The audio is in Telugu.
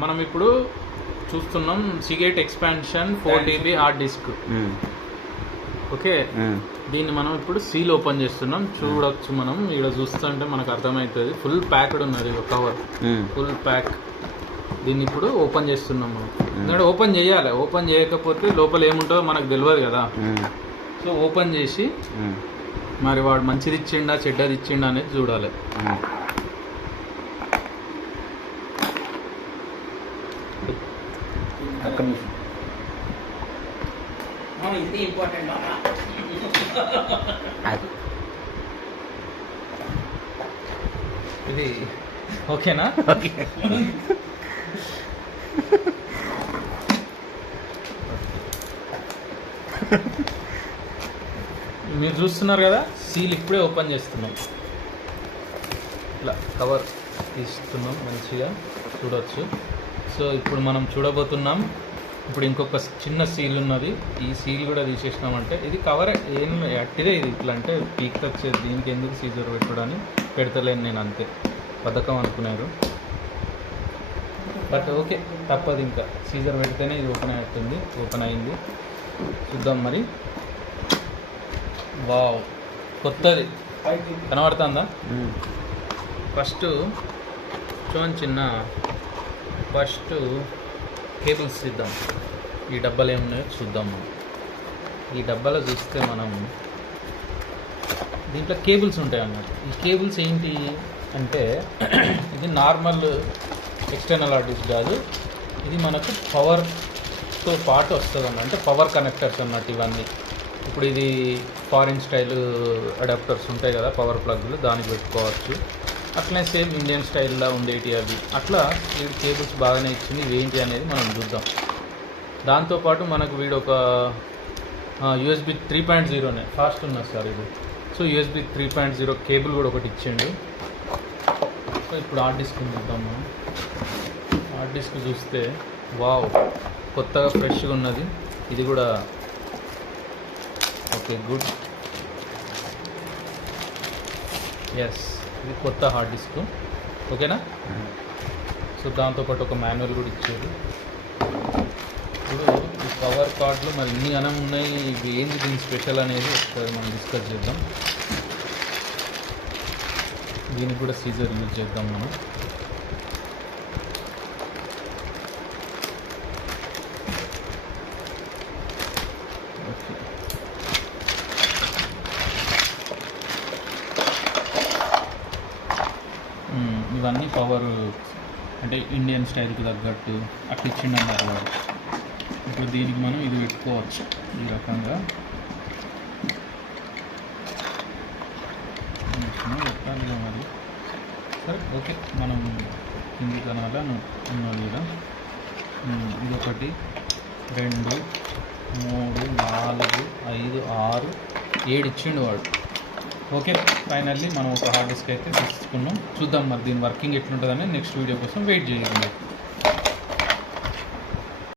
మనం ఇప్పుడు చూస్తున్నాం Seagate expansion 4 TB hard disk. Okay, దీన్ని మనం ఇప్పుడు సీల్ ఓపెన్ చేస్తున్నాం. చూడొచ్చు, మనం ఇక్కడ చూస్తుంటే మనకు అర్థమవుతుంది. ఫుల్ ప్యాక్డ్ ఉన్నది కవర్, ఫుల్ ప్యాక్. దీన్ని ఇప్పుడు ఓపెన్ చేస్తున్నాం మనం. ఎందుకంటే ఓపెన్ చేయాలి, ఓపెన్ చేయకపోతే లోపల ఏముంటుందో మనకు తెలియదు కదా. సో ఓపెన్ చేసి మరి వాడు మంచిది ఇచ్చిండా చెడ్డది ఇచ్చిండా అనేది చూడాలి. ఇది ఓకేనా? ఓకే. మీరు చూస్తున్నారు కదా, సీల్ ఇప్పుడే ఓపెన్ చేస్తున్నాం. ఇట్లా కవర్ తీస్తున్నాం, మంచిగా చూడవచ్చు. సో ఇప్పుడు మనం చూడబోతున్నాం. ఇప్పుడు ఇంకొక చిన్న సీల్ ఉన్నది, ఈ సీల్ కూడా తీసేసినామంటే ఇది కవర్ ఏం అట్టిదే. ఇది ఇట్లా అంటే పీక్ వచ్చేది, దీనికి ఎందుకు సీజర్ పెట్టడానికి పెడతలేను నేను, అంతే పథకం అనుకున్నారు. బట్ ఓకే, తప్పదు, ఇంకా సీజర్ పెడితేనే ఇది ఓపెన్ అవుతుంది. ఓపెన్ అయింది, చూద్దాం మరి. వావ్, కొత్తది కనబడుతుందా? ఫస్ట్ చూడండి, చిన్న ఫస్ట్ కేబుల్స్ ఇద్దాం. ఈ డబ్బాలు ఏమున్నాయో చూద్దాం మనం. ఈ డబ్బాలో చూస్తే మనం దీంట్లో కేబుల్స్ ఉంటాయి అన్నమాట. ఈ కేబుల్స్ ఏంటి అంటే ఇది నార్మల్ ఎక్స్టర్నల్ హార్డ్ డిస్క్ కాదు, ఇది మనకు పవర్తో పాటు వస్తుంది అన్నమాట. అంటే పవర్ కనెక్టర్స్ అన్నట్టు ఇవన్నీ. ఇప్పుడు ఇది ఫారిన్ స్టైల్ అడాప్టర్స్ ఉంటాయి కదా, పవర్ ప్లగ్లు, దానికి పెట్టుకోవచ్చు. అట్లనే సేమ్ ఇండియన్ స్టైల్లో ఉండేటి అవి. అట్లా వీడి కేబుల్స్ బాగానే ఇచ్చింది. ఇవి ఏంటి అనేది మనం చూద్దాం. దాంతోపాటు మనకు వీడు ఒక USB 3.0 ఫాస్ట్ ఉన్నది సార్ ఇది. సో USB 3.0 కేబుల్ కూడా ఒకటి ఇచ్చిండు. సో ఇప్పుడు హార్డ్ డిస్క్ చూద్దాం మనం. హార్డ్ డిస్క్ చూస్తే వావ్, కొత్తగా ఫ్రెష్గా ఉన్నది. ఇది కూడా ఓకే, గుడ్. ఎస్, ఇది కొత్త హార్డ్ డిస్క్. ఓకేనా? సో దాంతోపాటు ఒక మాన్యువల్ కూడా ఇచ్చారు. ఇప్పుడు ఈ పవర్ కార్డులు మరి ఇన్ని అనం ఉన్నాయి, ఇవి ఏంటి దీని స్పెషల్ అనేది ఒకసారి మనం డిస్కస్ చేద్దాం. దీనికి కూడా సీజర్ యూజ్ చేద్దాం మనం. ఓకే, ఇవన్నీ పవర్ అంటే ఇండియన్ స్టైల్కి తగ్గట్టు అట్లా ఇచ్చిండన్నారు వాడు. ఇప్పుడు దీనికి మనం ఇది పెట్టుకోవచ్చు ఈ రకంగా. పెట్టాలి మరి. సరే, ఓకే, మనం కింది కనాలా ఉన్నది కదా. ఇది 1 2 3 4 5 6 7 ఇచ్చిండు వాడు. ఓకే, ఫైనల్లీ మనం ఒక హార్డ్ డిస్క్ అయితే తీసుకున్నాం. చూద్దాం మరి దీని వర్కింగ్ ఎట్లుంటుందని నెక్స్ట్ వీడియో కోసం వెయిట్ చేయాలి.